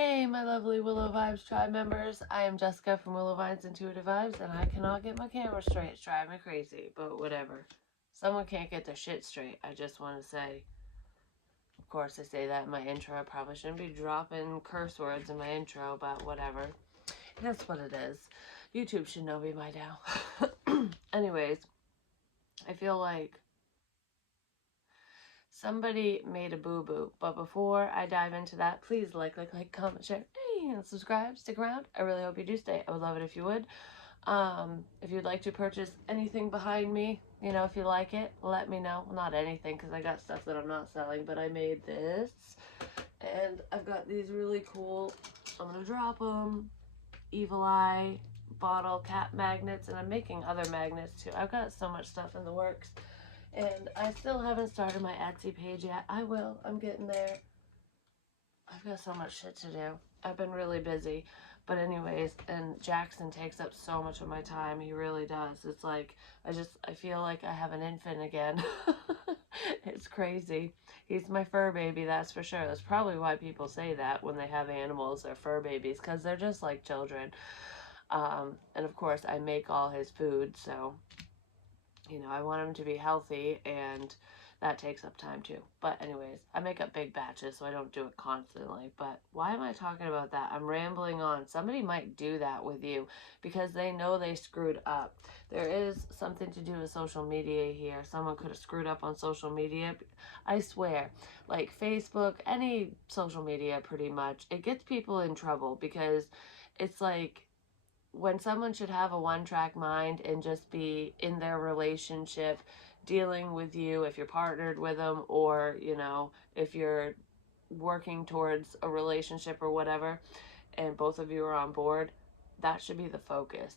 Hey, my lovely Willow Vibes tribe members. I am Jessica from Willow Vines Intuitive Vibes, and I cannot get my camera straight. It's driving me crazy, but whatever. Someone can't get their shit straight. I just want to say, of course, I say that in my intro. I probably shouldn't be dropping curse words in my intro, but whatever. That's what it is. YouTube should know me by now. Anyways, I feel like somebody made a boo-boo, but before I dive into that, please like, comment, share, and subscribe. Stick around. I really hope you do stay. I would love it if you would. If you'd like to purchase anything behind me, if you like it, let me know. Well, not anything, because I got stuff that I'm not selling, but I made this, and I've got these really cool, I'm gonna drop them, evil eye bottle cap magnets, and I'm making other magnets too. I've got so much stuff in the works. And I still haven't started my Etsy page yet. I will. I'm getting there. I've got so much shit to do. I've been really busy. But anyways, and Jackson takes up so much of my time. He really does. It's like, I feel like I have an infant again. It's crazy. He's my fur baby, that's for sure. That's probably why people say that when they have animals, they're fur babies, because they're just like children. And of course, I make all his food, so I want him to be healthy, and that takes up time too. But anyways, I make up big batches, so I don't do it constantly. But why am I talking about that? I'm rambling on. Somebody might do that with you because they know they screwed up. There is something to do with social media here. Someone could have screwed up on social media. I swear, like Facebook, any social media pretty much, it gets people in trouble because it's like, when someone should have a one-track mind and just be in their relationship dealing with you if you're partnered with them, or if you're working towards a relationship or whatever, and both of you are on board, that should be the focus,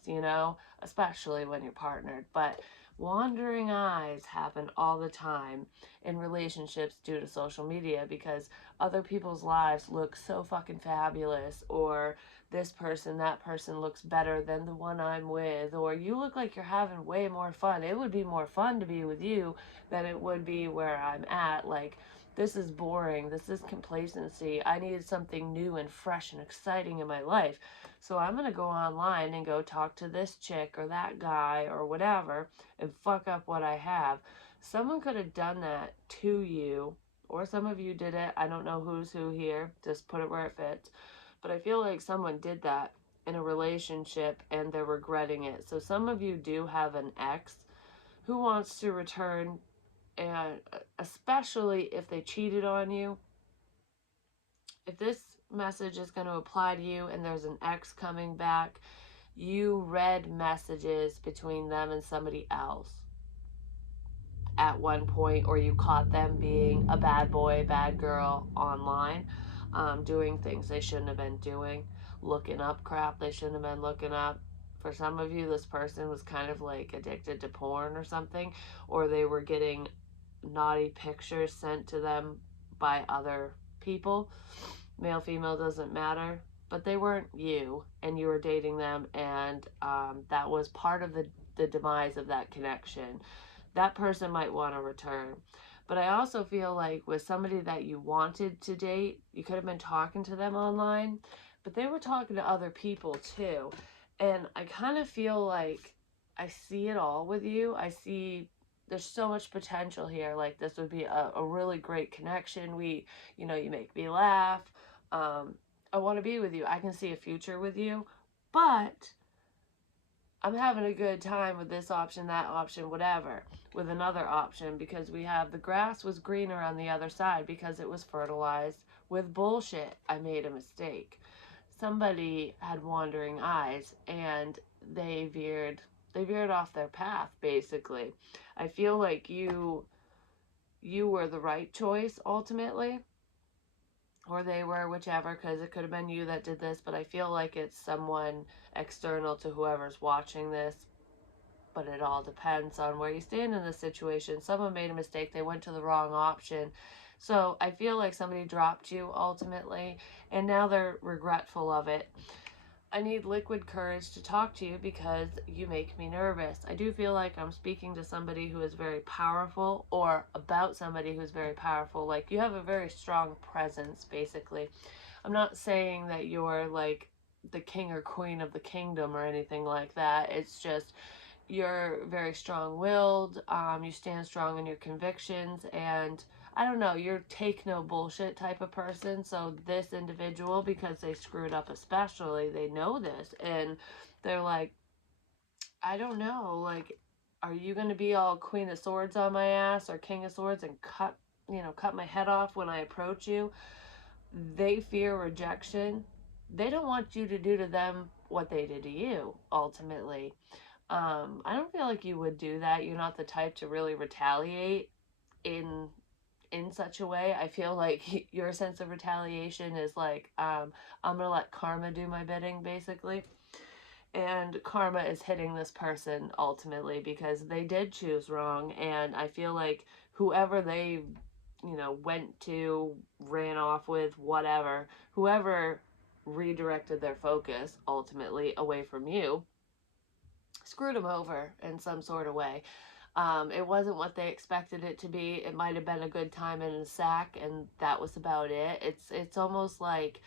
especially when you're partnered. But wandering eyes happen all the time in relationships due to social media because other people's lives look so fucking fabulous, or this person, that person looks better than the one I'm with, or you look like you're having way more fun. It would be more fun to be with you than it would be where I'm at. Like, this is boring. This is complacency. I needed something new and fresh and exciting in my life. So I'm going to go online and go talk to this chick or that guy or whatever and fuck up what I have. Someone could have done that to you, or some of you did it. I don't know who's who here. Just put it where it fits. But I feel like someone did that in a relationship and they're regretting it. So some of you do have an ex who wants to return, and especially if they cheated on you. If this message is going to apply to you and there's an ex coming back, you read messages between them and somebody else at one point, or you caught them being a bad boy, bad girl online, doing things they shouldn't have been doing, looking up crap they shouldn't have been looking up. For some of you, this person was kind of like addicted to porn or something, or they were getting naughty pictures sent to them by other people. Male, female, doesn't matter. But they weren't you, and you were dating them, and that was part of the demise of that connection. That person might want to return. But I also feel like with somebody that you wanted to date, you could have been talking to them online, but they were talking to other people too. And I kind of feel like I see it all with you. I see there's so much potential here. Like, this would be a really great connection. You make me laugh. I want to be with you. I can see a future with you. But I'm having a good time with this option, that option, whatever, with another option, because we have the grass was greener on the other side because it was fertilized with bullshit. I made a mistake. Somebody had wandering eyes and they veered off their path, basically. I feel like you were the right choice ultimately, or they were, whichever, because it could have been you that did this, but I feel like it's someone external to whoever's watching this. But it all depends on where you stand in the situation. Someone made a mistake, they went to the wrong option. So I feel like somebody dropped you ultimately, and now they're regretful of it. I need liquid courage to talk to you because you make me nervous. I do feel like I'm speaking to somebody who is very powerful, or about somebody who's very powerful. Like, you have a very strong presence, basically. I'm not saying that you're like the king or queen of the kingdom or anything like that. It's just you're very strong-willed. You stand strong in your convictions, and I don't know, you're take no bullshit type of person. So this individual, because they screwed up, especially, they know this, and they're like, I don't know, like, are you gonna be all Queen of Swords on my ass or King of Swords and cut my head off when I approach you? They fear rejection. They don't want you to do to them what they did to you, ultimately. I don't feel like you would do that. You're not the type to really retaliate in such a way. I feel like your sense of retaliation is like, I'm gonna let karma do my bidding, basically. And karma is hitting this person ultimately because they did choose wrong. And I feel like whoever they, went to, ran off with, whatever, whoever redirected their focus ultimately away from you, screwed them over in some sort of way. It wasn't what they expected it to be. It might have been a good time in a sack, and that was about it. It's almost like,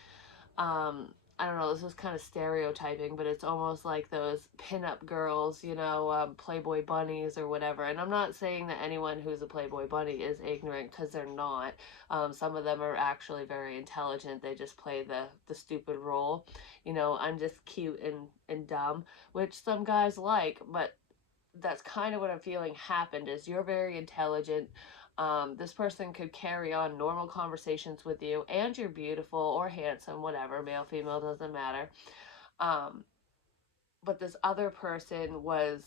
I don't know, this is kind of stereotyping, but it's almost like those pinup girls, Playboy bunnies or whatever. And I'm not saying that anyone who's a Playboy bunny is ignorant, because they're not. Some of them are actually very intelligent. They just play the stupid role. I'm just cute and dumb, which some guys like, but that's kind of what I'm feeling happened. Is you're very intelligent. This person could carry on normal conversations with you, and you're beautiful or handsome, whatever, male, female, doesn't matter. Um, but this other person was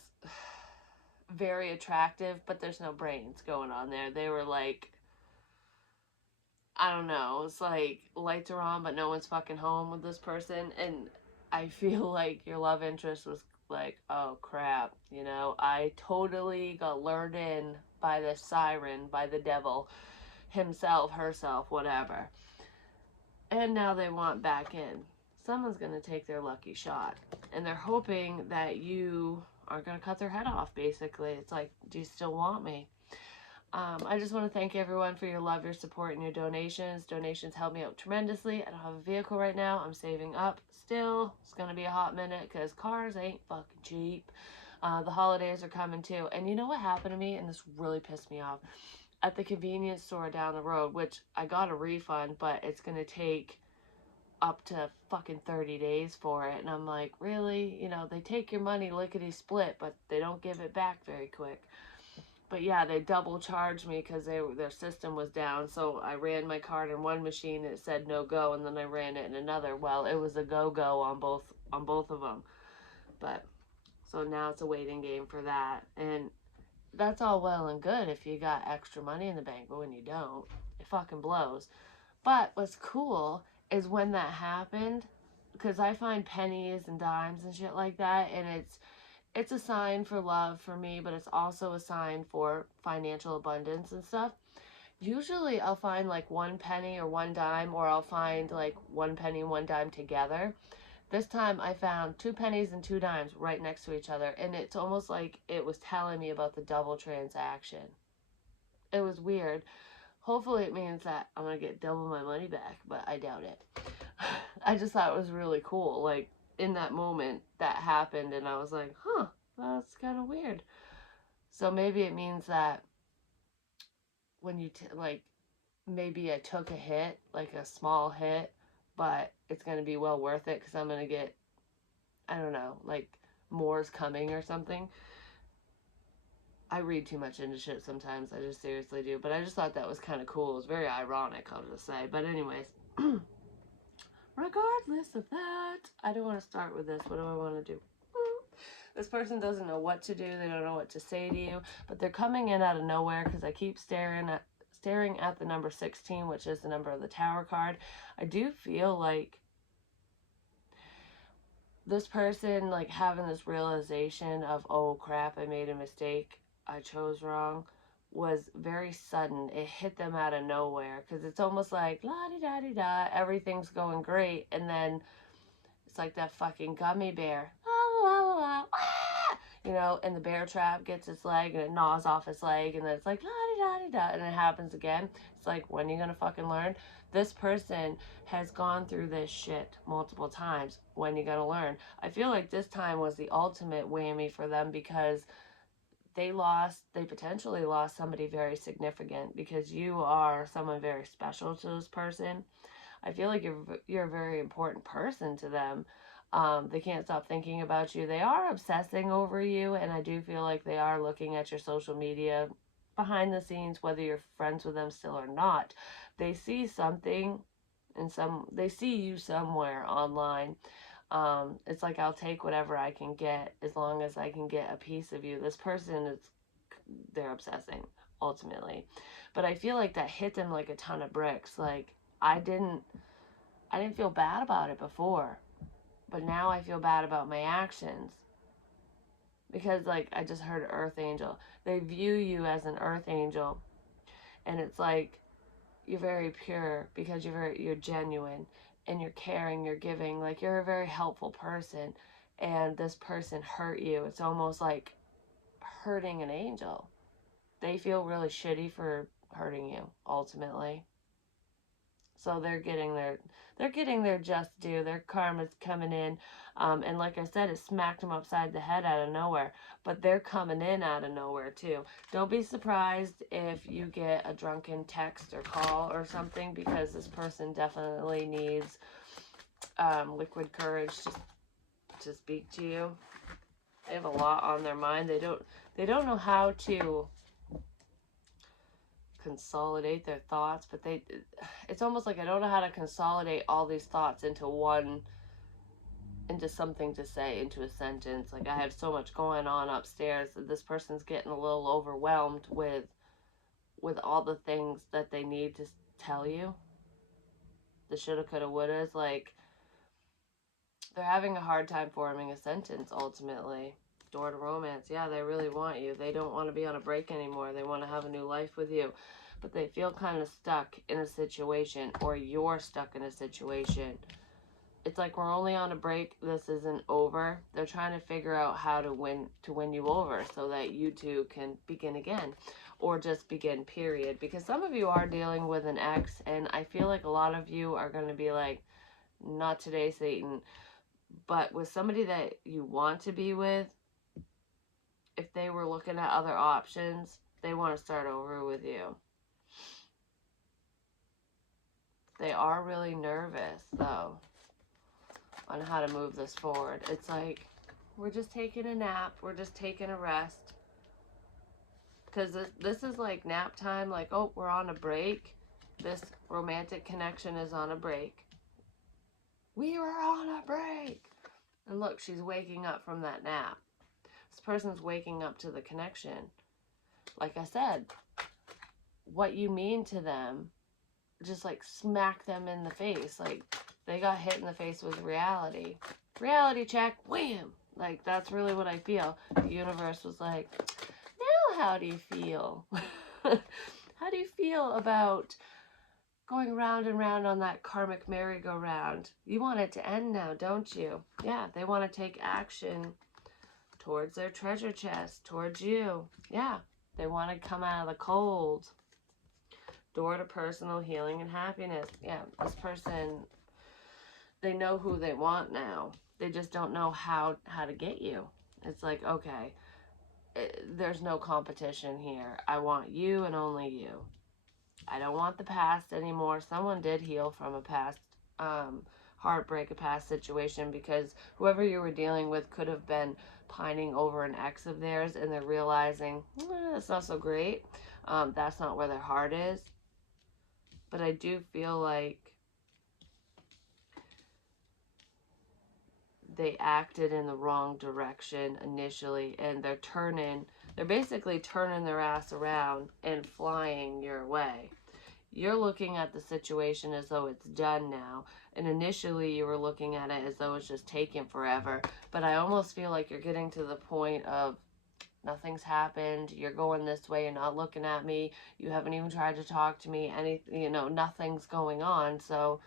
very attractive, but there's no brains going on there. They were like, I don't know, it's like lights are on, but no one's fucking home with this person. And I feel like your love interest was like, oh crap, I totally got lured in by the siren, by the devil himself, herself, whatever. And now they want back in. Someone's going to take their lucky shot. And they're hoping that you are going to cut their head off, basically. It's like, do you still want me? I just want to thank everyone for your love, your support, and your donations. Donations help me out tremendously. I don't have a vehicle right now. I'm saving up still. It's going to be a hot minute because cars ain't fucking cheap. The holidays are coming too. And you know what happened to me? And this really pissed me off. At the convenience store down the road, which I got a refund, but it's going to take up to fucking 30 days for it. And I'm like, really? They take your money lickety split, but they don't give it back very quick. But yeah, they double charged me because their system was down. So I ran my card in one machine and it said no go, and then I ran it in another. Well, it was a go on both of them. But so now it's a waiting game for that. And that's all well and good if you got extra money in the bank, but when you don't, it fucking blows. But what's cool is when that happened, because I find pennies and dimes and shit like that, and it's a sign for love for me, but it's also a sign for financial abundance and stuff. Usually I'll find like one penny or one dime, or I'll find like one penny and one dime together. This time I found two pennies and two dimes right next to each other, and it's almost like it was telling me about the double transaction. It was weird. Hopefully it means that I'm going to get double my money back, but I doubt it. I just thought it was really cool. Like, in that moment, that happened, and I was like, huh, that's kind of weird. So maybe it means that when you, like, maybe I took a hit, like a small hit, but it's going to be well worth it because I'm going to get, I don't know, like, more's coming or something. I read too much into shit sometimes. I just seriously do. But I just thought that was kind of cool. It was very ironic, I'll just say. But anyways, regardless of that, I don't want to start with this. What do I want to do? This person doesn't know what to do. They don't know what to say to you. But they're coming in out of nowhere because I keep staring at the number 16, which is the number of the Tower card. I do feel like this person, like, having this realization of, oh crap, I made a mistake, I chose wrong, was very sudden. It hit them out of nowhere because it's almost like la di da di da, everything's going great, and then It's like that fucking gummy bear. La, la, la, la, ah! You know, and the bear trap gets its leg and it gnaws off its leg, and then it's like, la-di-da-di-da, and it happens again. It's like, when are you gonna fucking learn? This person has gone through this shit multiple times. When are you gonna learn? I feel like this time was the ultimate whammy for them, because they potentially lost somebody very significant, because you are someone very special to this person. I feel like you're a very important person to them. They can't stop thinking about you. They are obsessing over you, and I do feel like they are looking at your social media behind the scenes, whether you're friends with them still or not. They see something they see you somewhere online. It's like, I'll take whatever I can get as long as I can get a piece of you. This person is, they're obsessing ultimately. But I feel like that hit them like a ton of bricks. Like, I didn't feel bad about it before, but now I feel bad about my actions, because, like, I just heard earth angel. They view you as an earth angel, and it's like, you're very pure because you're genuine, and you're caring, you're giving, like, you're a very helpful person, and this person hurt you. It's almost like hurting an angel. They feel really shitty for hurting you ultimately. So they're getting their just due. Their karma's coming in, and like I said, it smacked them upside the head out of nowhere. But they're coming in out of nowhere too. Don't be surprised if you get a drunken text or call or something, because this person definitely needs liquid courage to speak to you. They have a lot on their mind. They don't know how to consolidate their thoughts, but it's almost like I don't know how to consolidate all these thoughts into something to say, into a sentence. Like, I have so much going on upstairs that this person's getting a little overwhelmed with all the things that they need to tell you. The shoulda, coulda, wouldas. Like, they're having a hard time forming a sentence ultimately. Door to romance. Yeah, they really want you. They don't want to be on a break anymore. They want to have a new life with you. But they feel kind of stuck in a situation, or you're stuck in a situation. It's like, we're only on a break. This isn't over. They're trying to figure out how to win you over, so that you two can begin again, or just begin, period. Because some of you are dealing with an ex, and I feel like a lot of you are going to be like, not today, Satan. But with somebody that you want to be with, if they were looking at other options, they want to start over with you. They are really nervous, though, on how to move this forward. It's like, we're just taking a nap. We're just taking a rest. Because this is like nap time. Like, oh, we're on a break. This romantic connection is on a break. We were on a break. And look, she's waking up from that nap. This person's waking up to the connection. Like I said, what you mean to them, just like smack them in the face. Like, they got hit in the face with reality. Reality check, wham! Like, that's really what I feel. The universe was like, now how do you feel? How do you feel about going round and round on that karmic merry-go-round? You want it to end now, don't you? Yeah, they want to take action towards their treasure chest, towards you. Yeah, they want to come out of the cold. Door to personal healing and happiness. Yeah, this person, they know who they want now. They just don't know how to get you. It's like, okay, there's no competition here. I want you and only you. I don't want the past anymore. Someone did heal from a past heartbreak, a past situation, because whoever you were dealing with could have been pining over an ex of theirs, and they're realizing, that's not so great. That's not where their heart is. But I do feel like they acted in the wrong direction initially, and they're basically turning their ass around and flying your way. You're looking at the situation as though it's done now, and initially you were looking at it as though it's just taking forever. But I almost feel like you're getting to the point of, nothing's happened, you're going this way, you're not looking at me, you haven't even tried to talk to me, nothing's going on. So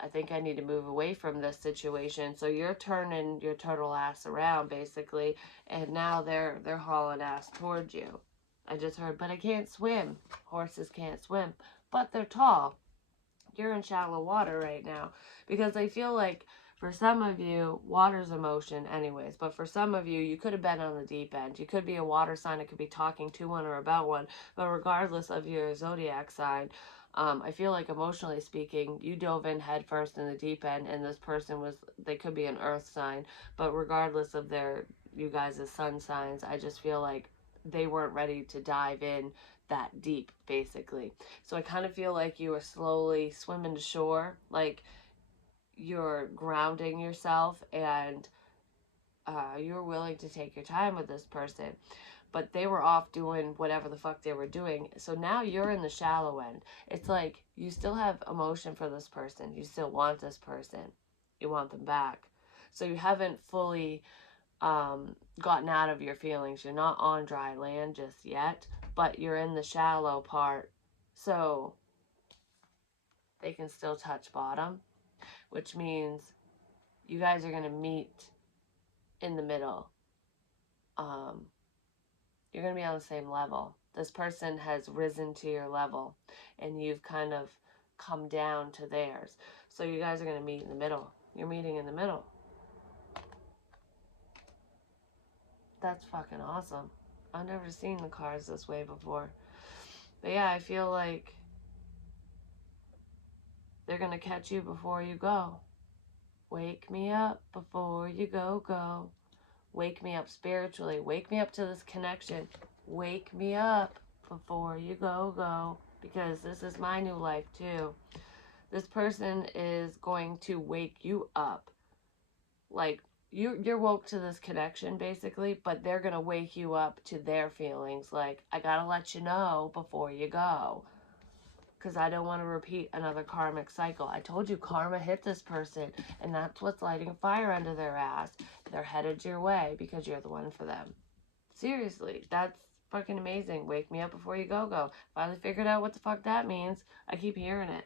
I think I need to move away from this situation. So you're turning your turtle ass around, basically, and now they're hauling ass towards you. I just heard, but I can't swim. Horses can't swim, but they're tall. You're in shallow water right now, because I feel like for some of you, water's emotion anyways, but for some of you, you could have been on the deep end. You could be a water sign, it could be talking to one or about one, but regardless of your zodiac sign, I feel like emotionally speaking, you dove in head first in the deep end, and this person was, they could be an earth sign, but regardless of their, you guys' sun signs, I just feel like they weren't ready to dive in that deep, basically. So I kind of feel like you are slowly swimming to shore, like you're grounding yourself, and you're willing to take your time with this person. But they were off doing whatever the fuck they were doing. So now you're in the shallow end. It's like you still have emotion for this person. You still want this person. You want them back. So you haven't fully gotten out of your feelings. You're not on dry land just yet, but you're in the shallow part. So they can still touch bottom, which means you guys are going to meet in the middle. You're going to be on the same level. This person has risen to your level, and you've kind of come down to theirs. So you guys are going to meet in the middle. You're meeting in the middle. That's fucking awesome. I've never seen the cards this way before. But yeah, I feel like they're going to catch you before you go. Wake me up before you go. Wake me up spiritually. Wake me up to this connection. Wake me up before you go. Because this is my new life too. This person is going to wake you up. Like, you're woke to this connection, basically, but they're going to wake you up to their feelings. Like, I got to let you know before you go, because I don't want to repeat another karmic cycle. I told you karma hit this person, and that's what's lighting a fire under their ass. They're headed your way because you're the one for them. Seriously, that's fucking amazing. Wake me up before you go. Finally figured out what the fuck that means. I keep hearing it.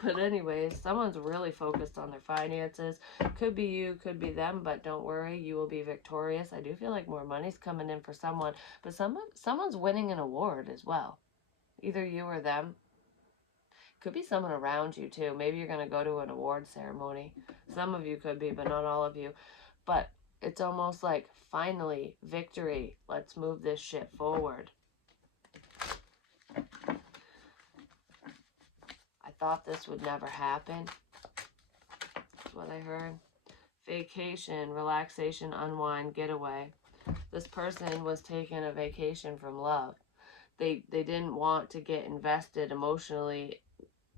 But anyways, someone's really focused on their finances. Could be you, could be them, but don't worry, you will be victorious. I do feel like more money's coming in for someone, but someone's winning an award as well. Either you or them. Could be someone around you too. Maybe you're going to go to an award ceremony. Some of you could be, but not all of you. But it's almost like, finally, victory. Let's move this shit forward. I thought this would never happen. That's what I heard. Vacation, relaxation, unwind, getaway. This person was taking a vacation from love. They didn't want to get invested emotionally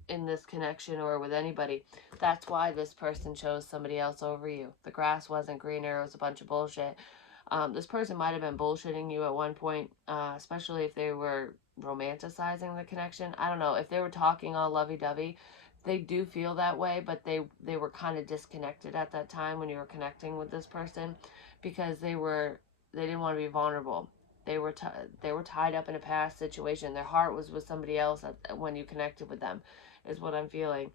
in this connection or with anybody. That's why this person chose somebody else over you. The grass wasn't greener. It was a bunch of bullshit. This person might have been bullshitting you at one point, especially if they were romanticizing the connection. I don't know. If they were talking all lovey-dovey, they do feel that way, but they were kind of disconnected at that time when you were connecting with this person, because they didn't want to be vulnerable. They were tied up in a past situation. Their heart was with somebody else when you connected with them, is what I'm feeling.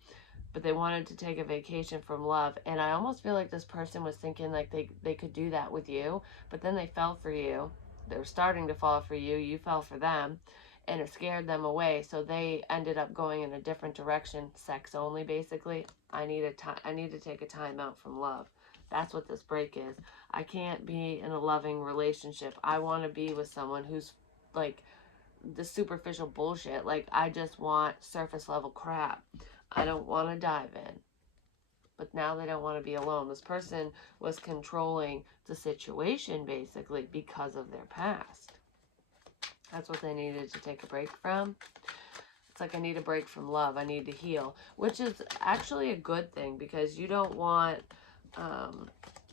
But they wanted to take a vacation from love, and I almost feel like this person was thinking like they could do that with you, but then they fell for you. They were starting to fall for you. You fell for them, and it scared them away, so they ended up going in a different direction, sex only, basically. I need to take a time out from love. That's what this break is. I can't be in a loving relationship. I want to be with someone who's like the superficial bullshit. Like, I just want surface level crap. I don't want to dive in. But now they don't want to be alone. This person was controlling the situation, basically, because of their past. That's what they needed to take a break from. It's like, I need a break from love. I need to heal. Which is actually a good thing, because you don't want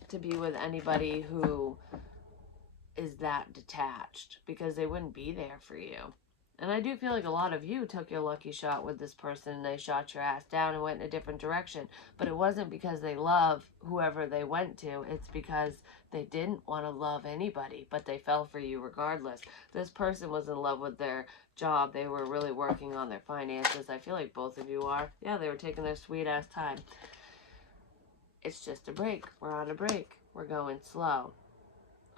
to be with anybody who is that detached, because they wouldn't be there for you. And I do feel like a lot of you took your lucky shot with this person and they shot your ass down and went in a different direction. But it wasn't because they love whoever they went to. It's because they didn't want to love anybody, but they fell for you regardless. This person was in love with their job. They were really working on their finances. I feel like both of you are. Yeah, they were taking their sweet ass time. It's just a break. We're on a break. We're going slow.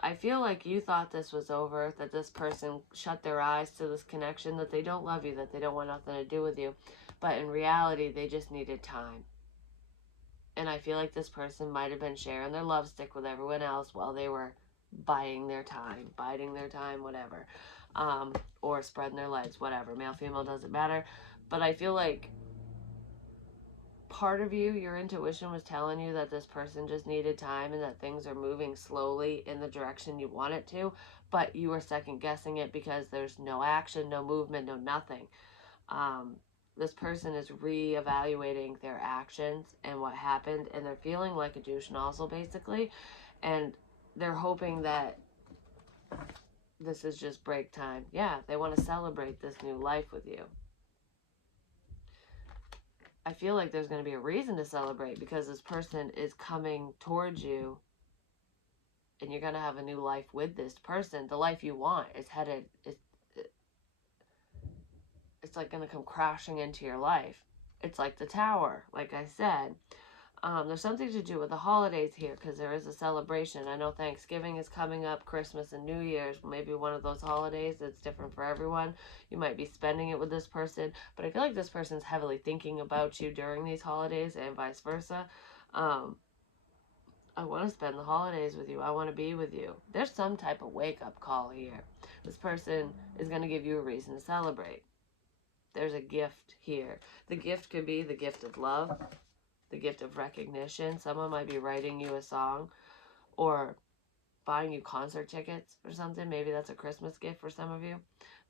I feel like you thought this was over, that this person shut their eyes to this connection, that they don't love you, that they don't want nothing to do with you. But in reality, they just needed time. And I feel like this person might have been sharing their love stick with everyone else while they were biding their time, whatever. Or spreading their legs, whatever. Male, female, doesn't matter. But I feel like part of you, your intuition was telling you that this person just needed time and that things are moving slowly in the direction you want it to, but you were second guessing it because there's no action, no movement, no nothing. Um, this person is reevaluating their actions and what happened, and they're feeling like a douche nozzle basically, and they're hoping that this is just break time. Yeah, they want to celebrate this new life with you. I feel like there's going to be a reason to celebrate because this person is coming towards you and you're going to have a new life with this person. The life you want is headed, it's like going to come crashing into your life. It's like the tower, like I said. There's something to do with the holidays here because there is a celebration. I know Thanksgiving is coming up, Christmas and New Year's, maybe one of those holidays that's different for everyone. You might be spending it with this person, but I feel like this person's heavily thinking about you during these holidays and vice versa. I want to spend the holidays with you. I want to be with you. There's some type of wake-up call here. This person is going to give you a reason to celebrate. There's a gift here. The gift could be the gift of love, the gift of recognition. Someone might be writing you a song or buying you concert tickets or something. Maybe that's a Christmas gift for some of you.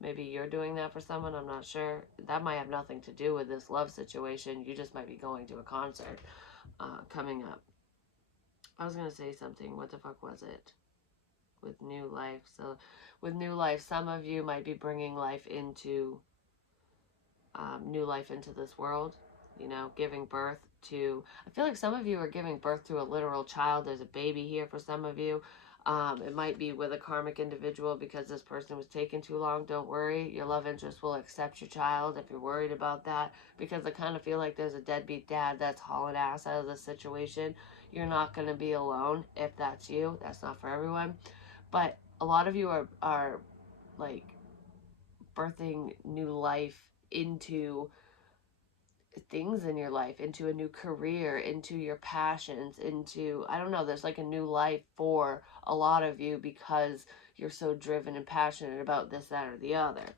Maybe you're doing that for someone. I'm not sure. That might have nothing to do with this love situation. You just might be going to a concert coming up. I was going to say something. What the fuck was it? With new life. So with new life, some of you might be bringing life into new life into this world, you know, giving birth to, I feel like some of you are giving birth to a literal child. There's a baby here for some of you. It might be with a karmic individual because this person was taking too long. Don't worry, your love interest will accept your child if you're worried about that, because I kind of feel like there's a deadbeat dad that's hauling ass out of this situation. You're not going to be alone if that's you. That's not for everyone. But a lot of you are like birthing new life into things in your life, into a new career, into your passions, into, I don't know, there's like a new life for a lot of you because you're so driven and passionate about this, that, or the other.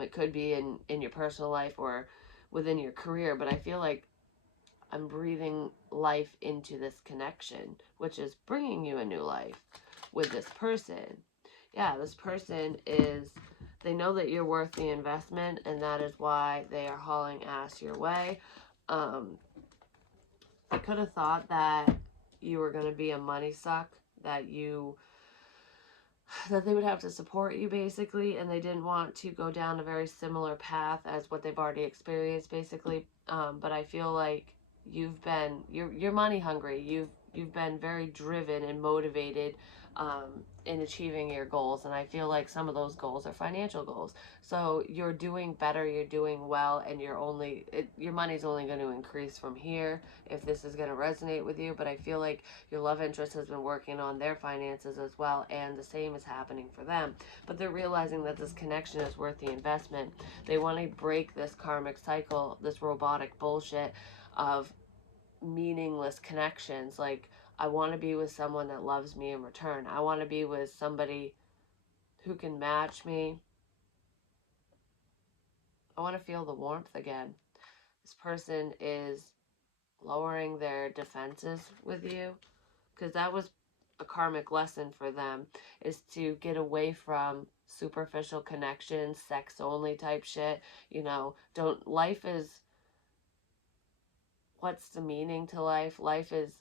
It could be in your personal life or within your career, but I feel like I'm breathing life into this connection, which is bringing you a new life with this person. Yeah, this person is, they know that you're worth the investment, and that is why they are hauling ass your way. I could have thought that you were going to be a money suck, that they would have to support you basically, and they didn't want to go down a very similar path as what they've already experienced basically. But I feel like you're money hungry. You've been very driven and motivated in achieving your goals, and I feel like some of those goals are financial goals. So you're doing better, you're doing well, and your money's only going to increase from here if this is going to resonate with you. But I feel like your love interest has been working on their finances as well, and the same is happening for them. But they're realizing that this connection is worth the investment. They want to break this karmic cycle, this robotic bullshit of meaningless connections. Like, I want to be with someone that loves me in return. I want to be with somebody who can match me. I want to feel the warmth again. This person is lowering their defenses with you, because that was a karmic lesson for them, is to get away from superficial connections, sex only type shit. You know, life is, what's the meaning to life? Life is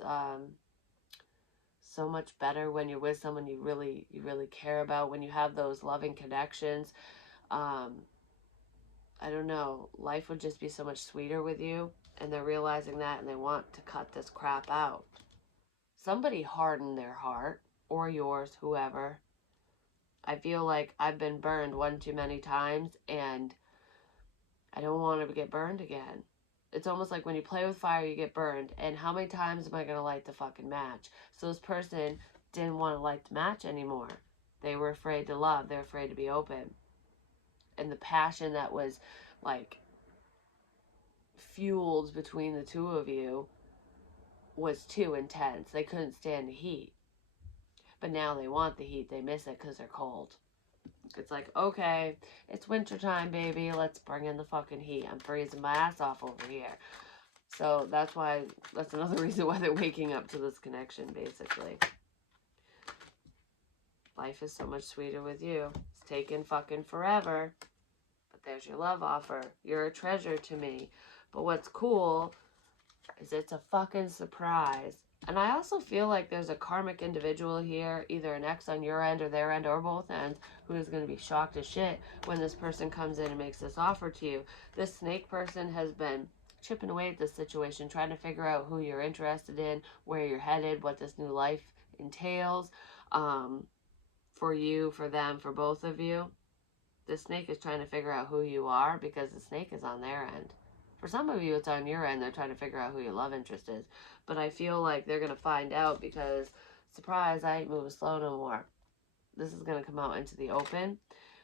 so much better when you're with someone you really care about, when you have those loving connections. I don't know, life would just be so much sweeter with you. And they're realizing that and they want to cut this crap out. Somebody hardened their heart, or yours, whoever. I feel like I've been burned one too many times and I don't want to get burned again. It's almost like when you play with fire, you get burned. And how many times am I going to light the fucking match? So this person didn't want to light the match anymore. They were afraid to love. They're afraid to be open. And the passion that was like fueled between the two of you was too intense. They couldn't stand the heat. But now they want the heat. They miss it because they're cold. It's like, okay, it's wintertime, baby. Let's bring in the fucking heat. I'm freezing my ass off over here. So that's another reason why they're waking up to this connection, basically. Life is so much sweeter with you. It's taken fucking forever. But there's your love offer. You're a treasure to me. But what's cool is it's a fucking surprise. And I also feel like there's a karmic individual here, either an ex on your end or their end or both ends, who is going to be shocked as shit when this person comes in and makes this offer to you. This snake person has been chipping away at this situation, trying to figure out who you're interested in, where you're headed, what this new life entails, for you, for them, for both of you. The snake is trying to figure out who you are because the snake is on their end. For some of you, it's on your end. They're trying to figure out who your love interest is. But I feel like they're going to find out because, surprise, I ain't moving slow no more. This is going to come out into the open,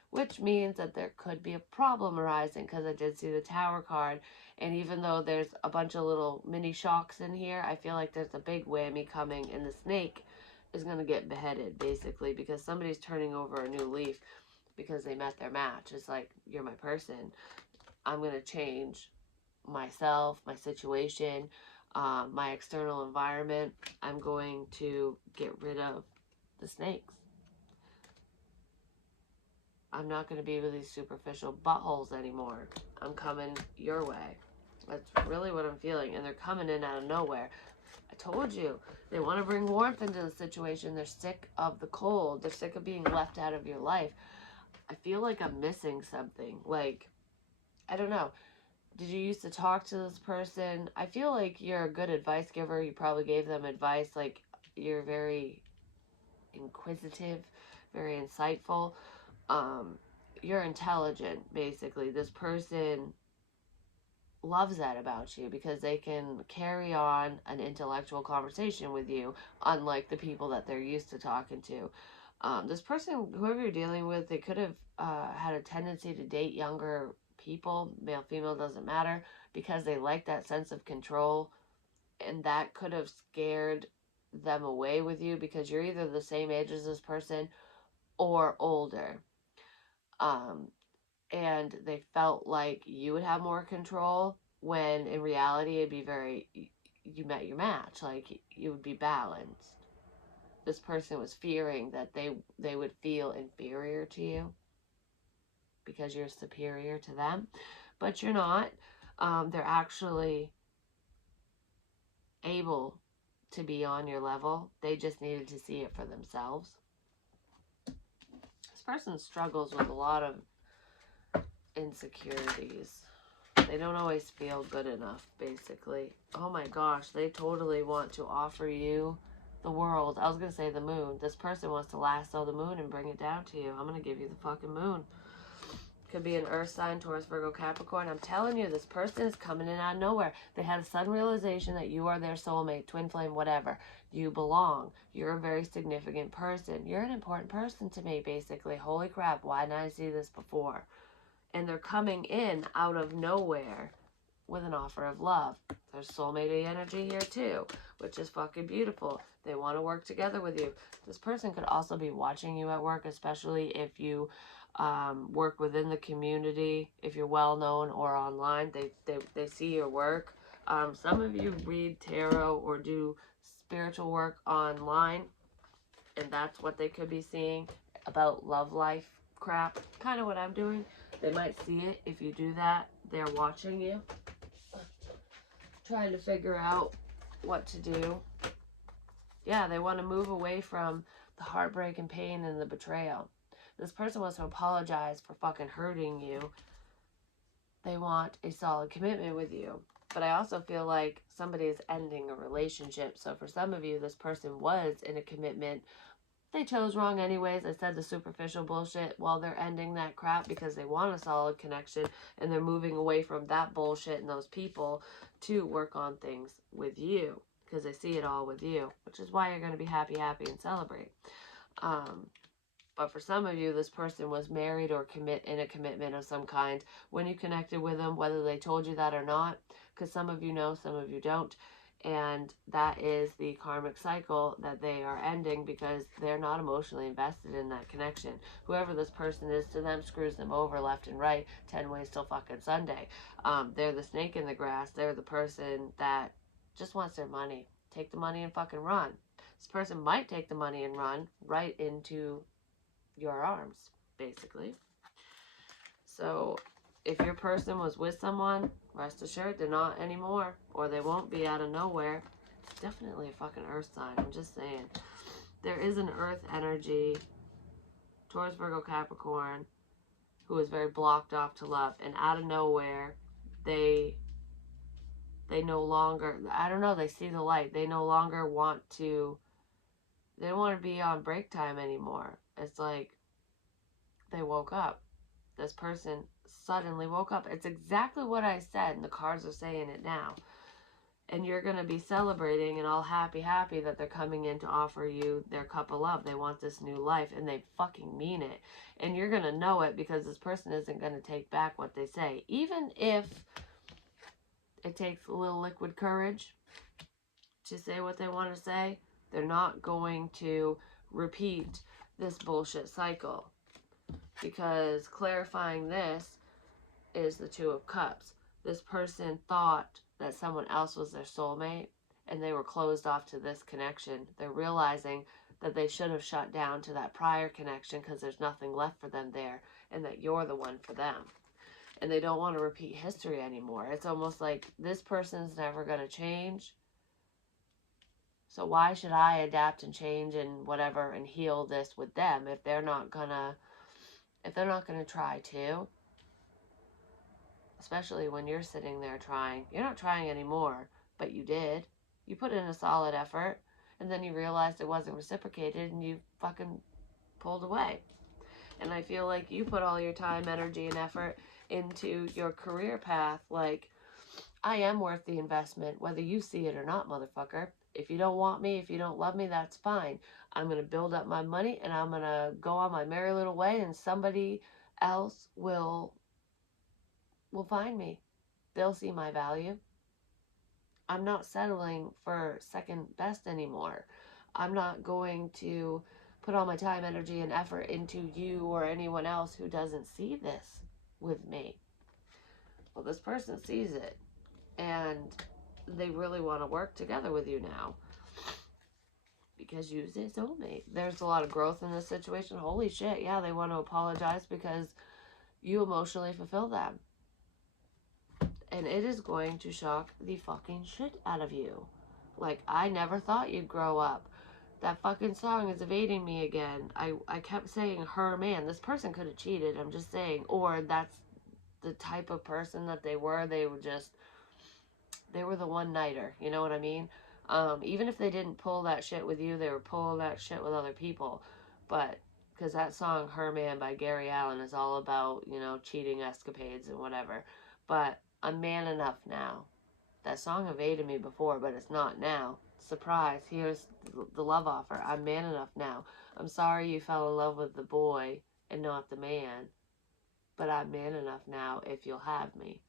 which means that there could be a problem arising because I did see the Tower card. And even though there's a bunch of little mini shocks in here, I feel like there's a big whammy coming, and the snake is going to get beheaded, basically, because somebody's turning over a new leaf because they met their match. It's like, you're my person. I'm going to change myself, my situation, my external environment. I'm going to get rid of the snakes. I'm not going to be with these superficial buttholes anymore. I'm coming your way. That's really what I'm feeling. And they're coming in out of nowhere. I told you, they want to bring warmth into the situation. They're sick of the cold. They're sick of being left out of your life. I feel like I'm missing something. Like, I don't know. Did you used to talk to this person? I feel like you're a good advice giver. You probably gave them advice. Like, you're very inquisitive, very insightful. You're intelligent, basically. This person loves that about you because they can carry on an intellectual conversation with you, unlike the people that they're used to talking to. This person, whoever you're dealing with, they could have had a tendency to date younger people, male, female, doesn't matter, because they like that sense of control, and that could have scared them away with you because you're either the same age as this person or older. And they felt like you would have more control when in reality it'd be you met your match, like you would be balanced. This person was fearing that they would feel inferior to you because you're superior to them, but you're not. They're actually able to be on your level. They just needed to see it for themselves. This person struggles with a lot of insecurities. They don't always feel good enough, basically. Oh my gosh, they totally want to offer you the world. I was going to say the moon. This person wants to lasso the moon and bring it down to you. I'm going to give you the fucking moon. Could be an earth sign, Taurus, Virgo, Capricorn. I'm telling you, this person is coming in out of nowhere. They had a sudden realization that you are their soulmate, twin flame, whatever. You belong. You're a very significant person. You're an important person to me, basically. Holy crap, why didn't I see this before? And they're coming in out of nowhere with an offer of love. There's soulmate energy here too, which is fucking beautiful. They want to work together with you. This person could also be watching you at work, especially if you work within the community, if you're well known or online. They see your work. Some of you read tarot or do spiritual work online, and that's what they could be seeing about love life crap. Kind of what I'm doing. They might see it if you do that. They're watching you, trying to figure out what to do. Yeah, they want to move away from the heartbreak and pain and the betrayal. This person wants to apologize for fucking hurting you they want a solid commitment with you. But I also feel like somebody is ending a relationship. So for some of you, this person was in a commitment. They chose wrong anyways. I said the superficial bullshit while they're ending that crap because they want a solid connection, and they're moving away from that bullshit and those people to work on things with you because they see it all with you, which is why you're going to be happy, and celebrate. Um, but for some of you, this person was married or in a commitment of some kind when you connected with them, whether they told you that or not, because some of you know, some of you don't. And that is the karmic cycle that they are ending because they're not emotionally invested in that connection. Whoever this person is to them screws them over left and right, 10 ways till fucking Sunday. They're the snake in the grass. They're the person that just wants their money. Take the money and fucking run. This person might take the money and run right into your arms, basically. So if your person was with someone, rest assured they're not anymore, or they won't be out of nowhere. It's definitely a fucking earth sign, I'm just saying. There is an earth energy, Taurus, Virgo, Capricorn, who is very blocked off to love, and out of nowhere, they no longer, I don't know, they see the light. They no longer want to, they don't want to be on break time anymore. It's like they woke up. This person suddenly woke up. It's exactly what I said, and the cards are saying it now. And you're going to be celebrating and all happy that they're coming in to offer you their cup of love. They want this new life, and they fucking mean it. And you're going to know it because this person isn't going to take back what they say. Even if it takes a little liquid courage to say what they want to say, they're not going to repeat this bullshit cycle. Because clarifying this is the Two of Cups. This person thought that someone else was their soulmate, and they were closed off to this connection. They're realizing that they should have shut down to that prior connection because there's nothing left for them there, and that you're the one for them. And they don't want to repeat history anymore. It's almost like this person's never going to change. So why should I adapt and change and whatever and heal this with them if they're not gonna try to? Especially when you're sitting there trying. You're not trying anymore, but you did. You put in a solid effort, and then you realized it wasn't reciprocated, and you fucking pulled away. And I feel like you put all your time, energy, and effort into your career path. Like, I am worth the investment, whether you see it or not, motherfucker. If you don't want me, if you don't love me, that's fine. I'm going to build up my money, and I'm going to go on my merry little way, and somebody else will find me. They'll see my value. I'm not settling for second best anymore. I'm not going to put all my time, energy, and effort into you or anyone else who doesn't see this with me. Well, this person sees it, and they really want to work together with you now because you're their soulmate. There's a lot of growth in this situation. Holy shit, yeah, they want to apologize because you emotionally fulfill them. And it is going to shock the fucking shit out of you. Like, I never thought you'd grow up. That fucking song is evading me again. I kept saying her man. This person could have cheated, I'm just saying. Or that's the type of person that they were. They were the one-nighter. You know what I mean? Even if they didn't pull that shit with you, they were pulling that shit with other people. But, because that song, Her Man by Gary Allan, is all about, cheating escapades and whatever. But I'm man enough now. That song evaded me before, but it's not now. Surprise, here's the love offer. I'm man enough now. I'm sorry you fell in love with the boy and not the man, but I'm man enough now if you'll have me.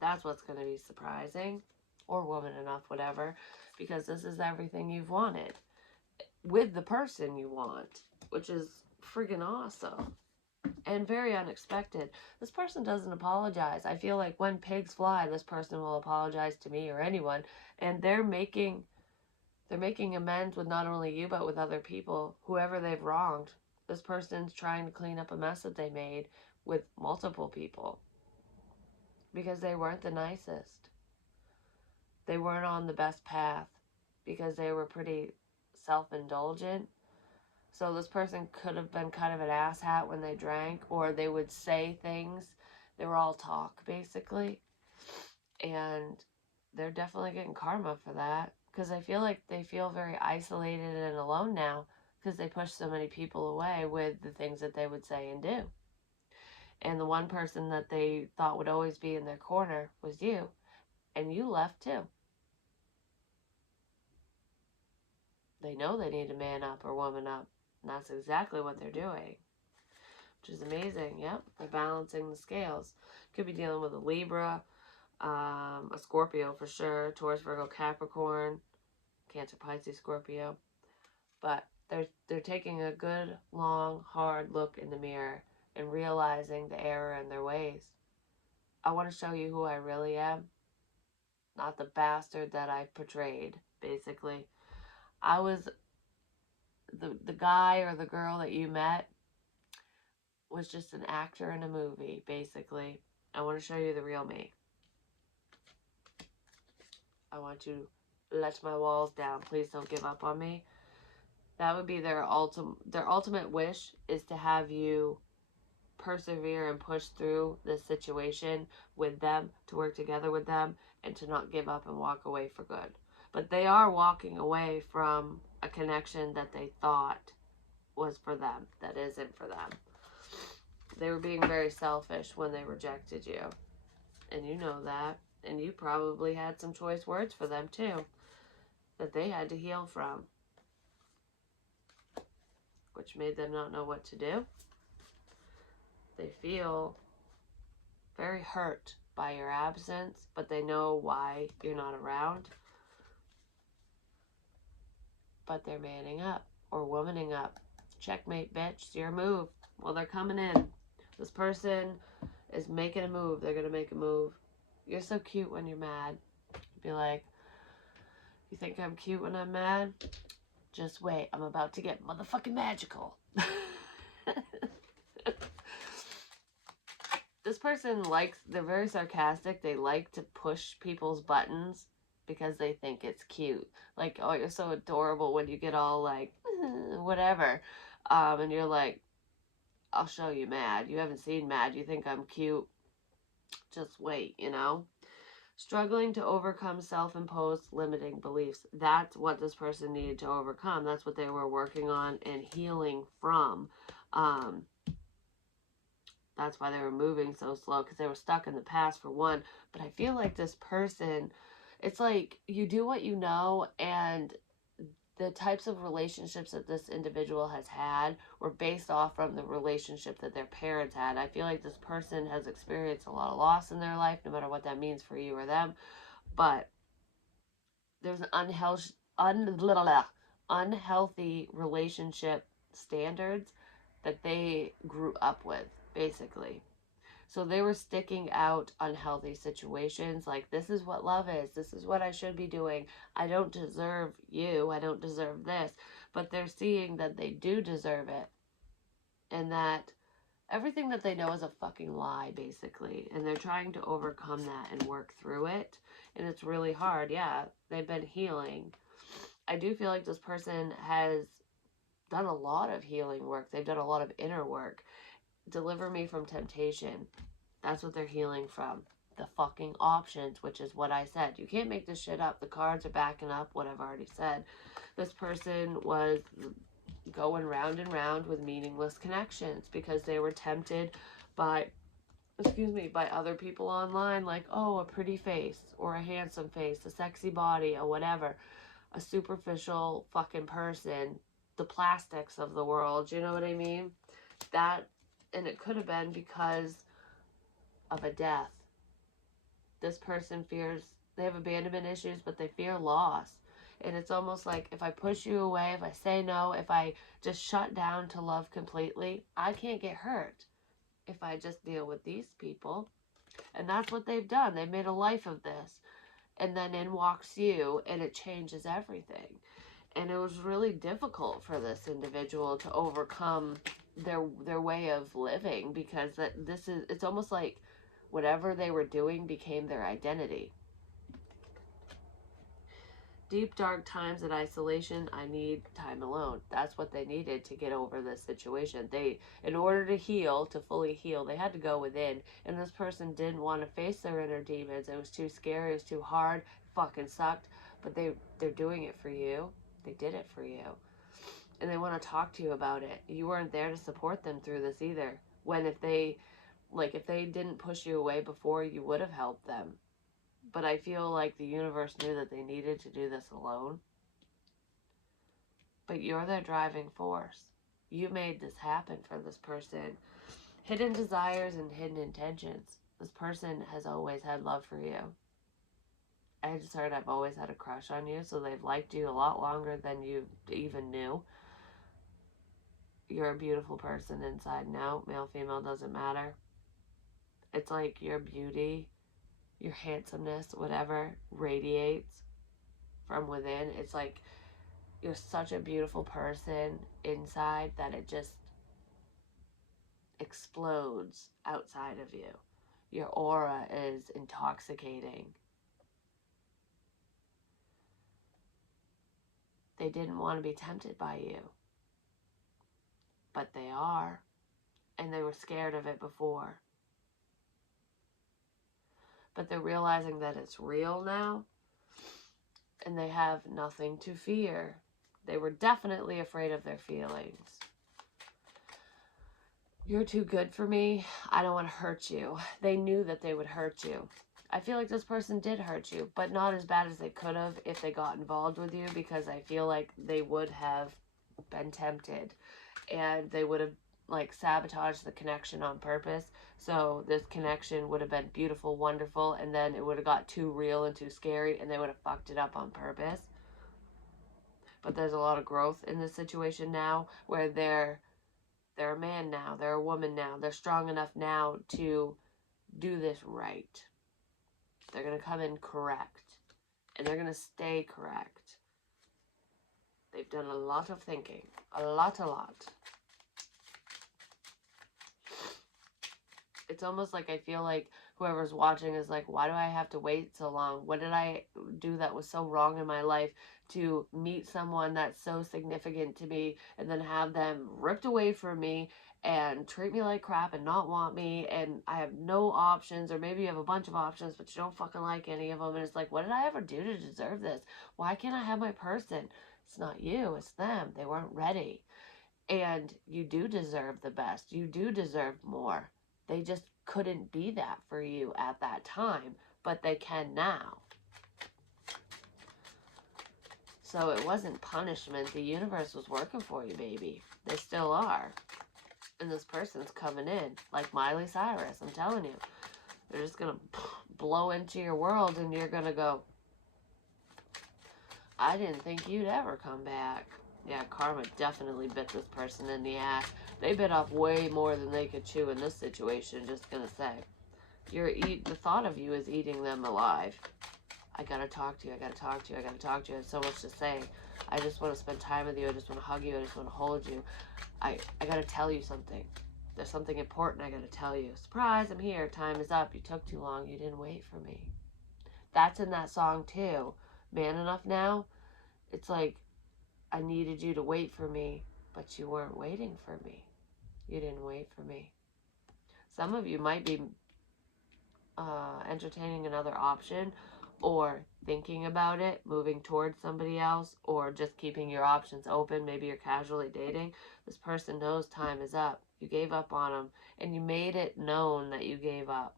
That's what's going to be surprising, or woman enough, whatever, because this is everything you've wanted with the person you want, which is friggin' awesome. And very unexpected. This person doesn't apologize. I feel like when pigs fly, this person will apologize to me or anyone, and they're making amends with not only you but with other people, whoever they've wronged. This person's trying to clean up a mess that they made with multiple people because they weren't the nicest. They weren't on the best path because they were pretty self-indulgent. So this person could have been kind of an asshat when they drank, or they would say things They were all talk, basically. And they're definitely getting karma for that. Because I feel like they feel very isolated and alone now because they push so many people away with the things that they would say and do. And the one person that they thought would always be in their corner was you. And you left too. They know they need to man up or woman up. And that's exactly what they're doing, which is amazing. Yep, they're balancing the scales. Could be dealing with a Libra, a Scorpio for sure, Taurus, Virgo, Capricorn, Cancer, Pisces, Scorpio. But they're taking a good, long, hard look in the mirror and realizing the error in their ways. I want to show you who I really am, not the bastard that I portrayed, basically. I was the guy or the girl that you met was just an actor in a movie, basically. I want to show you the real me. I want to let my walls down. Please don't give up on me. That would be their ultimate wish, is to have you persevere and push through this situation with them, to work together with them, and to not give up and walk away for good. But they are walking away from a connection that they thought was for them, that isn't for them. They were being very selfish when they rejected you. And you know that. And you probably had some choice words for them too, that they had to heal from, which made them not know what to do. They feel very hurt by your absence, but they know why you're not around. But they're manning up or womaning up. Checkmate, bitch. It's your move. Well, they're coming in. This person is making a move. They're going to make a move. You're so cute when you're mad. Be like, you think I'm cute when I'm mad? Just wait. I'm about to get motherfucking magical. This person they're very sarcastic. They like to push people's buttons because they think it's cute. Like, oh, you're so adorable when you get all like, whatever. And you're like, I'll show you mad. You haven't seen mad. You think I'm cute. Just wait, you know? Struggling to overcome self-imposed limiting beliefs. That's what this person needed to overcome. That's what they were working on and healing from. That's why they were moving so slow, because they were stuck in the past, for one. But I feel like this person, it's like you do what you know, and the types of relationships that this individual has had were based off from the relationship that their parents had. I feel like this person has experienced a lot of loss in their life, no matter what that means for you or them. But there's an unhealthy relationship standards that they grew up with, basically. So they were sticking out unhealthy situations, like, this is what love is, this is what I should be doing, I don't deserve you, I don't deserve this. But they're seeing that they do deserve it, and that everything that they know is a fucking lie, basically. And they're trying to overcome that and work through it. And it's really hard. Yeah, they've been healing. I do feel like this person has done a lot of healing work. They've done a lot of inner work. Deliver me from temptation. That's what they're healing from. The fucking options, which is what I said. You can't make this shit up. The cards are backing up what I've already said. This person was going round and round with meaningless connections because they were tempted by other people online, like, oh, a pretty face or a handsome face, a sexy body, or whatever, a superficial fucking person, the plastics of the world, you know what I mean? That, and it could have been because of a death. This person fears, they have abandonment issues, but they fear loss. And it's almost like, if I push you away, if I say no, if I just shut down to love completely, I can't get hurt if I just deal with these people. And that's what they've done. They've made a life of this. And then in walks you, and it changes everything. And it was really difficult for this individual to overcome their way of living, because it's almost like whatever they were doing became their identity. deep, dark times in isolation, I need time alone. That's what they needed to get over this situation. In order to heal, to fully heal, they had to go within. And this person didn't want to face their inner demons. It was too scary. It was too hard. It fucking sucked. But they're doing it for you. They did it for you. And they want to talk to you about it. You weren't there to support them through this either. When if they didn't push you away before, you would have helped them. But I feel like the universe knew that they needed to do this alone. But you're their driving force. You made this happen for this person. Hidden desires and hidden intentions. This person has always had love for you. I just heard I've always had a crush on you, so they've liked you a lot longer than you even knew. You're a beautiful person inside and out. Male, female, doesn't matter. It's like your beauty, your handsomeness, whatever, radiates from within. It's like you're such a beautiful person inside that it just explodes outside of you. Your aura is intoxicating. They didn't want to be tempted by you, but they are, and they were scared of it before. But they're realizing that it's real now, and they have nothing to fear. They were definitely afraid of their feelings. You're too good for me. I don't want to hurt you. They knew that they would hurt you. I feel like this person did hurt you, but not as bad as they could have if they got involved with you, because I feel like they would have been tempted and they would have like sabotaged the connection on purpose. So this connection would have been beautiful, wonderful, and then it would have got too real and too scary, and they would have fucked it up on purpose. But there's a lot of growth in this situation now, where they're a man now, they're a woman now, they're strong enough now to do this right. They're going to come in correct, and they're going to stay correct. They've done a lot of thinking, a lot. It's almost like I feel like whoever's watching is like, why do I have to wait so long? What did I do that was so wrong in my life to meet someone that's so significant to me and then have them ripped away from me and treat me like crap and not want me, and I have no options? Or maybe you have a bunch of options but you don't fucking like any of them, and it's like, what did I ever do to deserve this? Why can't I have my person? It's not you, it's them. They weren't ready. And you do deserve the best. You do deserve more. They just couldn't be that for you at that time, but they can now. So it wasn't punishment. The universe was working for you, baby. They still are. And this person's coming in like Miley Cyrus. I'm telling you. They're just going to blow into your world, and you're going to go, I didn't think you'd ever come back. Yeah, karma definitely bit this person in the ass. They bit off way more than they could chew in this situation, just gonna say. The thought of you is eating them alive. I gotta talk to you, I gotta talk to you, I gotta talk to you. I have so much to say. I just want to spend time with you, I just want to hug you, I just want to hold you. I gotta tell you something. There's something important I gotta tell you. Surprise, I'm here, time is up. You took too long, you didn't wait for me. That's in that song too. Man Enough Now. It's like, I needed you to wait for me, but you weren't waiting for me. You didn't wait for me. Some of you might be entertaining another option, or thinking about it, moving towards somebody else, or just keeping your options open. Maybe you're casually dating. This person knows time is up. You gave up on them, and you made it known that you gave up.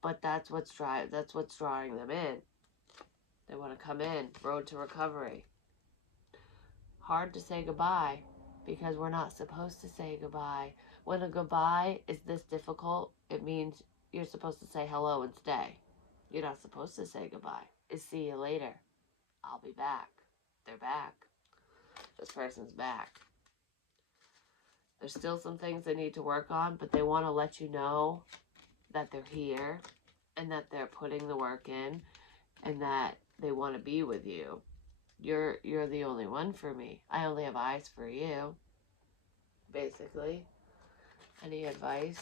But that's what's drawing them in. They want to come in. Road to recovery. Hard to say goodbye, because we're not supposed to say goodbye. When a goodbye is this difficult, it means you're supposed to say hello and stay. You're not supposed to say goodbye. It's see you later. I'll be back. They're back. This person's back. There's still some things they need to work on, but they want to let you know that they're here, and that they're putting the work in, and that they want to be with you. You're the only one for me. I only have eyes for you, basically. Any advice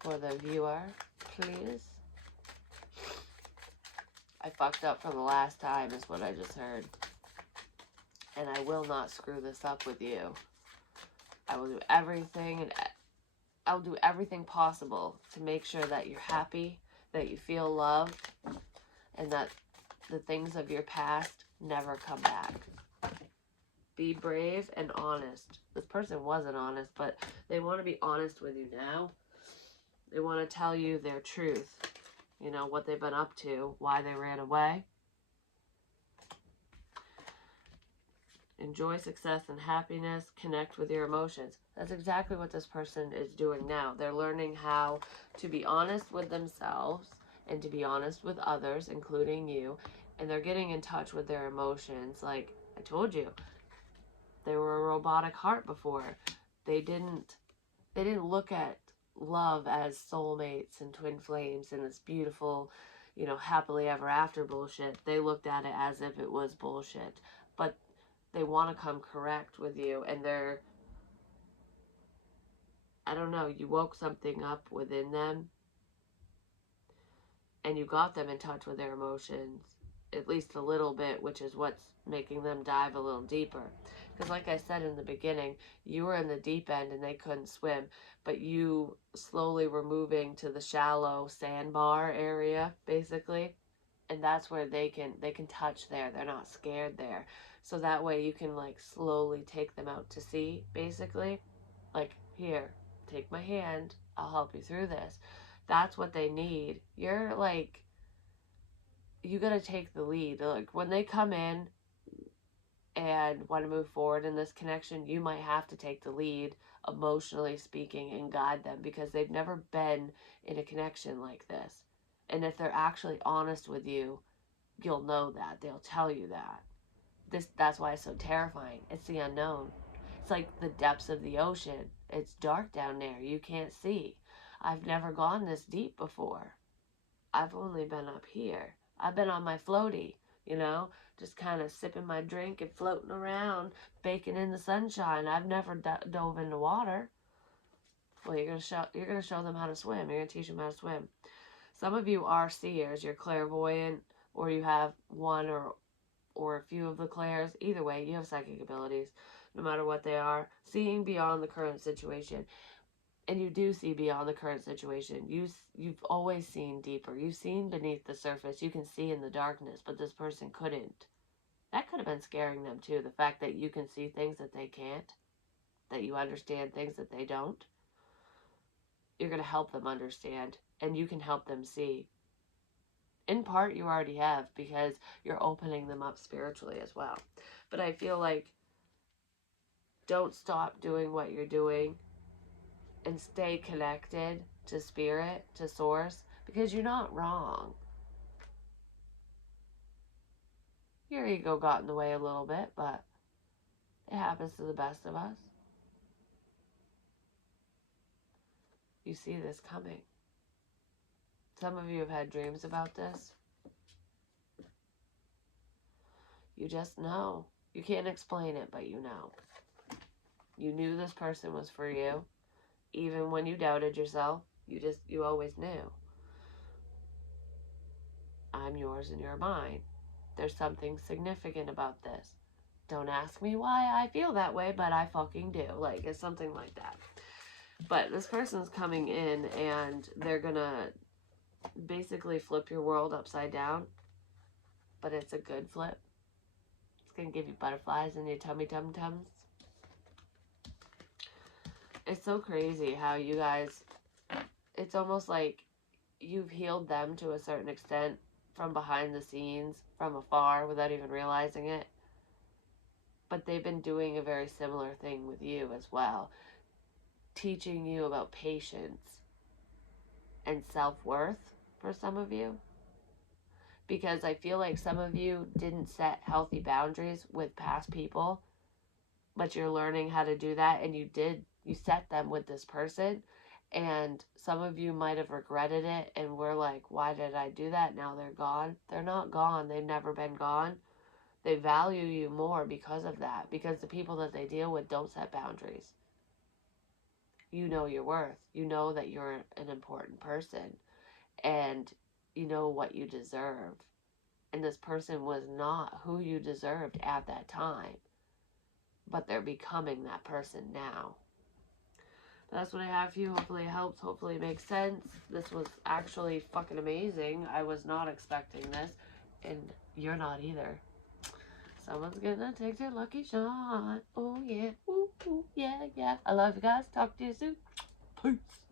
for the viewer, please? fucked up for the last time is what I just heard. And I will not screw this up with you. I will do everything, and I'll do everything possible to make sure that you're happy, that you feel loved, and that the things of your past never come back. Be brave and honest. This person wasn't honest, but they want to be honest with you now. They want to tell you their truth. You know, what they've been up to, why they ran away. Enjoy success and happiness. Connect with your emotions. That's exactly what this person is doing now. They're learning how to be honest with themselves and to be honest with others, including you. And they're getting in touch with their emotions. Like I told you, they were a robotic heart before. They didn't look at love as soulmates and twin flames and this beautiful, you know, happily ever after bullshit. They looked at it as if it was bullshit. But they want to come correct with you, and they're, I don't know, you woke something up within them and you got them in touch with their emotions, at least a little bit, which is what's making them dive a little deeper. Because like I said in the beginning, you were in the deep end and they couldn't swim, but you slowly were moving to the shallow sandbar area, basically. And that's where they can touch there. They're not scared there. So that way you can like slowly take them out to sea, basically. Like, here, take my hand. I'll help you through this. That's what they need. You're like, you gotta take the lead. Like, when they come in and want to move forward in this connection, you might have to take the lead, emotionally speaking, and guide them because they've never been in a connection like this. And if they're actually honest with you, you'll know that. They'll tell you that. That's why it's so terrifying. It's the unknown. It's like the depths of the ocean. It's dark down there. You can't see. I've never gone this deep before. I've only been up here. I've been on my floaty, you know, just kind of sipping my drink and floating around, baking in the sunshine. I've never dove into water. Well, you're gonna show them how to swim. You're gonna teach them how to swim. Some of you are seers. You're clairvoyant, or you have one or a few of the clairs. Either way, you have psychic abilities, no matter what they are. Seeing beyond the current situation. And you do see beyond the current situation. You've always seen deeper. You've seen beneath the surface. You can see in the darkness, but this person couldn't. That could have been scaring them too. The fact that you can see things that they can't, that you understand things that they don't. You're going to help them understand, and you can help them see. In part, you already have, because you're opening them up spiritually as well. But I feel like, don't stop doing what you're doing and stay connected to spirit, to source, because you're not wrong. Your ego got in the way a little bit, but it happens to the best of us. You see this coming. Some of you have had dreams about this. You just know. You can't explain it, but you know. You knew this person was for you. Even when you doubted yourself, you always knew. I'm yours and you're mine. There's something significant about this. Don't ask me why I feel that way, but I fucking do. Like, it's something like that. But this person's coming in and they're gonna basically flip your world upside down. But it's a good flip. It's gonna give you butterflies in your tummy tum-tums. It's so crazy how you guys, it's almost like you've healed them to a certain extent from behind the scenes, from afar, without even realizing it. But they've been doing a very similar thing with you as well. Teaching you about patience and self-worth for some of you. Because I feel like some of you didn't set healthy boundaries with past people, but you're learning how to do that, and you set them with this person, and some of you might have regretted it and were like, why did I do that? Now they're gone. They're not gone. They've never been gone. They value you more because of that, because the people that they deal with don't set boundaries. You know your worth. You know that you're an important person, and you know what you deserve. and this person was not who you deserved at that time, but they're becoming that person now. That's what I have for you. Hopefully it helps. Hopefully it makes sense. This was actually fucking amazing. I was not expecting this, and you're not either. Someone's gonna take their lucky shot. Oh yeah. Ooh, ooh, yeah, yeah. I love you guys. Talk to you soon. Peace.